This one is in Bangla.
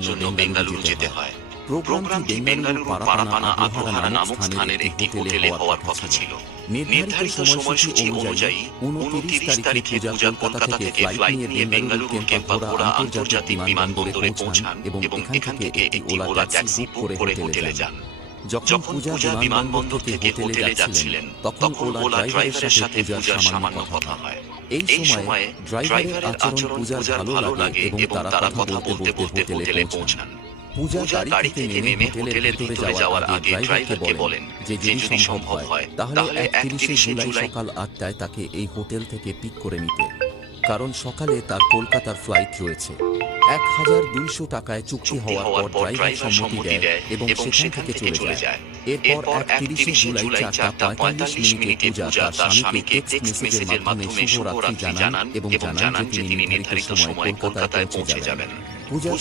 জন্য বেঙ্গালুরু যেতে হয়। প্রোগ্রামটি বেঙ্গালুরুর পারাপানা আগ্রহারা নামক স্থানের একটি হোটেলে হওয়ার কথা ছিল। নির্ধারিত সময়সূচি অনুযায়ী 29 তারিখে পূজা কলকাতা থেকে ফ্লাইট নিয়ে বেঙ্গালুরুর কেম্পাগোড়া আন্তর্জাতিক বিমানবন্দরে পৌঁছান এবং এখান থেকে একটি ওলা ট্যাক্সি বুক করে হোটেলে যান। যখন পূজা বিমানবন্দর থেকে হোটেলে যাচ্ছিলেন তখন ওলা ড্রাইভারের সাথে পূজার সামান্য কথা হয়। এই সময়ে ড্রাইভারের আচরণ পূজার ভালো লাগে এবং তারা কথা বলতে বলতে হোটেলে পৌঁছান। পূজা গাড়ি থেকে নেমে হোটেলের ভিতরে যাওয়ার আগে ড্রাইভারকে বলেন যে যদি সম্ভব হয় তাহলে 31শে জুলাই সকাল 8টায় তাকে এই হোটেল থেকে পিক করে নিতে, কারণ সকালে তার কলকাতার ফ্লাইট রয়েছে। 1200 টাকায় চুক্তি হওয়ার পর ড্রাইভার সম্মতি দেয় এবং সেখান থেকে চলে যায়। এরপর 31শে জুলাই 4:45 মিনিটে পূজা তার স্বামীকে টেক্সট মেসেজের মাধ্যমে শুভরাত্রি জানান এবং জানান যে তিনি নির্ধারিত সময় কলকাতায় পৌঁছে যাবেন। পূজার